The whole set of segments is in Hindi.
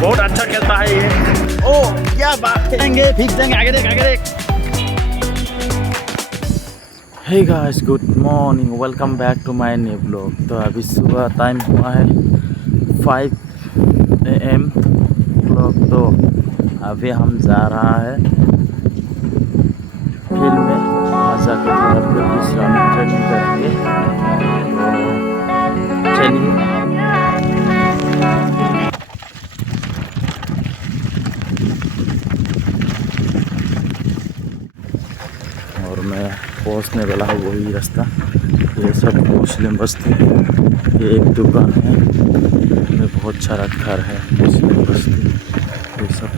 बहुत अच्छा खेलता है ये। ओ क्या बात है, भीग जाएंगे। आगे देख, आगे देख। Hey guys, good morning, welcome back to my new blog. तो अभी सुबह टाइम हुआ है 5 AM ब्लॉग। तो अभी हम जा रहा है फील्ड में, वहाँ जाके थोड़ा प्रैक्टिस रनिंग ट्रेनिंग करेंगे। तो चलिए। और मैं पहुंचने वाला हूँ वही रास्ता। ये सब मुस्लिम बस्ती, ये एक दुकान है, ये बहुत सारा घर है, मुस्लिम बस्ती ये सब।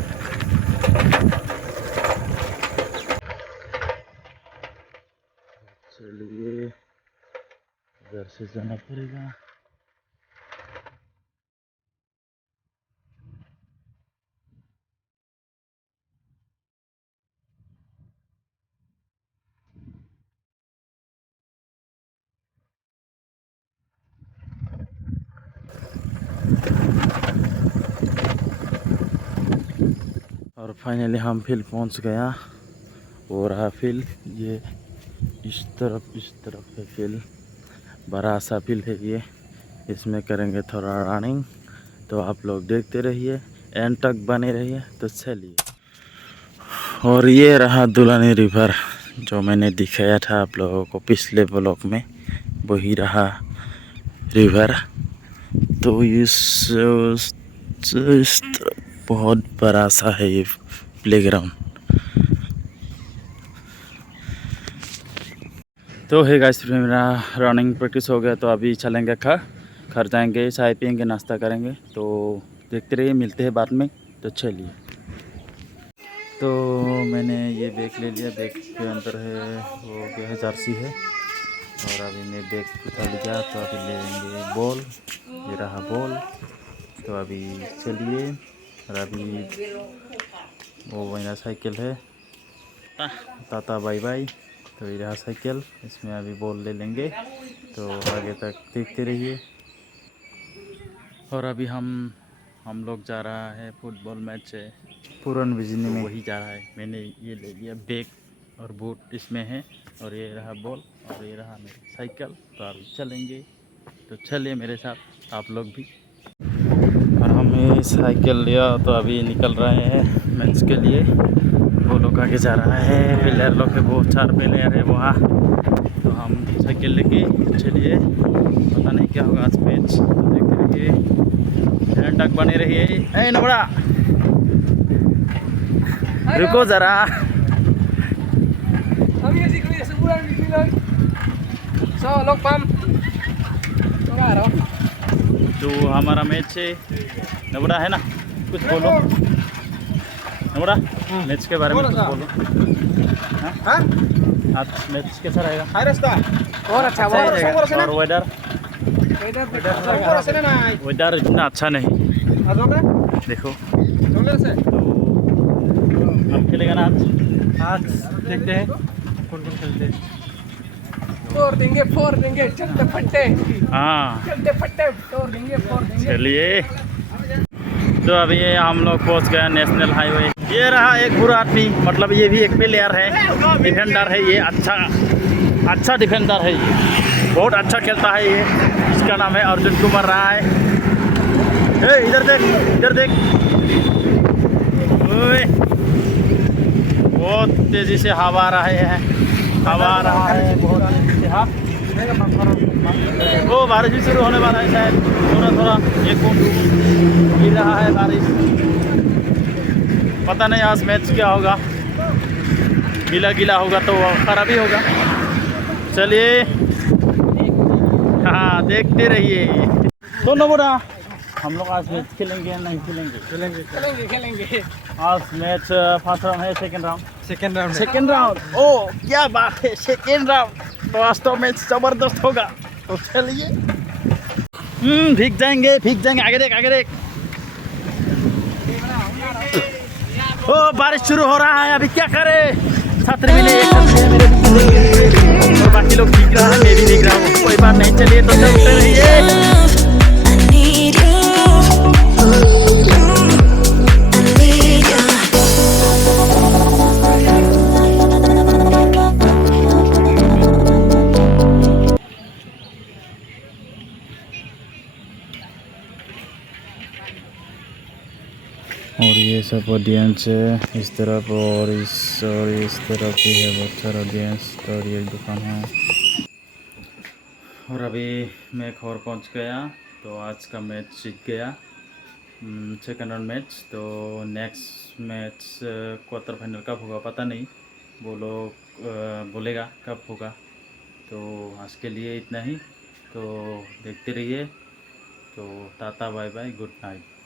चलिए, इधर से जाना पड़ेगा। और फाइनली हम फील्ड पहुंच गया। वो रहा फील्ड, ये इस तरफ है फील्ड। बड़ा सा फील्ड है ये, इसमें करेंगे थोड़ा रनिंग। तो आप लोग देखते रहिए, एंड तक बने रहिए। तो चलिए। और ये रहा दुलानी रिवर, जो मैंने दिखाया था आप लोगों को पिछले ब्लॉग में, वही रहा रिवर। तो इस बहुत बड़ा सा है ये प्लेग्राउंड। तो है गाइस, मेरा रनिंग प्रैक्टिस हो गया। तो अभी चलेंगे घर जाएंगे, चाय पियेंगे, नाश्ता करेंगे। तो देखते रहिए, मिलते हैं बाद में। तो चलिए। तो मैंने ये बैग ले लिया। बैग के अंदर है वो क्या है, जर्सी है। और अभी मैं बैग उठा लिया। तो अभी लेंगे बॉल, ये रहा बॉल। तो अभी चलिए। और अभी वो मेरा साइकिल है, टाटा बाय बाय। तो ये रहा साइकिल, इसमें अभी बॉल ले लेंगे। तो आगे तक देखते रहिए। और अभी हम लोग जा रहा है, फुटबॉल मैच है पूरन बिजनी में, वही जा रहा है। मैंने ये ले लिया बैग और बूट इसमें है। और ये रहा बॉल और ये रहा मेरी साइकिल। तो अभी चलेंगे। तो चलिए मेरे साथ आप लोग भी। और हमें साइकिल लिया, तो अभी निकल रहे हैं मैच के लिए। वो लोग आगे जा रहा है, प्लेयर लोग के बहुत सारे प्लेयर है वहाँ। तो हम साइकिल लेके चलिए, पता नहीं क्या होगा आज मैच। तो देखते रहिए, एंड तक बने रहिए। ए नबड़ा, रुको जरा। जो हमारा मैच है नबड़ा है ना, कुछ बोलो नबड़ा, मैच के बारे में कुछ बोलो। हाँ, आज मैच कैसा रहेगा? और अच्छा रहेगा। और वेदर इतना अच्छा नहीं, देखो। तो अब खेलेगा ना आज देखते हैं कौन कौन खेलते हैं। फोड़ देंगे चलते फट्टे। हाँ, चलते फट्टे तोड़ देंगे, फोड़ देंगे। चलिए। तो अभी ये हम लोग पहुंच गए नेशनल हाईवे। ये रहा एक बुरा आदमी, मतलब ये भी एक प्लेयर है, डिफेंडर है ये। अच्छा डिफेंडर है ये, बहुत अच्छा खेलता है ये। इसका नाम है अर्जुन कुमार राय। इधर देख, इधर देख। ओए, बहुत तेज़ी से हवा आ रहा है, बहुत तेज़ी से। हाँ, वो बारिश भी शुरू होने वाला है शायद, थोड़ा एक बूंद गिर रहा है बारिश। पता नहीं आज मैच क्या होगा, गीला होगा तो खराबी होगा। चलिए, हाँ देखते रहिए। तो नबोड़ा, हम लोग आज मैच खेलेंगे या नहीं खेलेंगे? खेलेंगे। आज मैच फर्स्ट राउंड है, सेकेंड राउंड। ओ क्या बात है, सेकेंड राउंड। तो आज तो मैच जबरदस्त होगा। तो चलिए। भीग जाएंगे। आगे देख। ओ बारिश शुरू हो रहा है, अभी क्या करे। छात्र भी नहीं, मेरे भी और बाकी लोग भीग रहा है, मैं भी भीग रहा हूँ। कोई बात नहीं, चलिए तो चलते रहिए। और ये सब ऑडियंस है इस तरफ, और इस तरफ भी है बहुत सारा ऑडियंस। तो ये दुकान है। और अभी मैं एक और पहुंच गया। तो आज का मैच जीत गया, सेकेंड राउंड मैच। तो नेक्स्ट मैच क्वार्टर फाइनल कब होगा पता नहीं, वो लोग बोलेगा कब होगा। तो आज के लिए इतना ही। तो देखते रहिए। तो टाटा बाय बाय, गुड नाइट।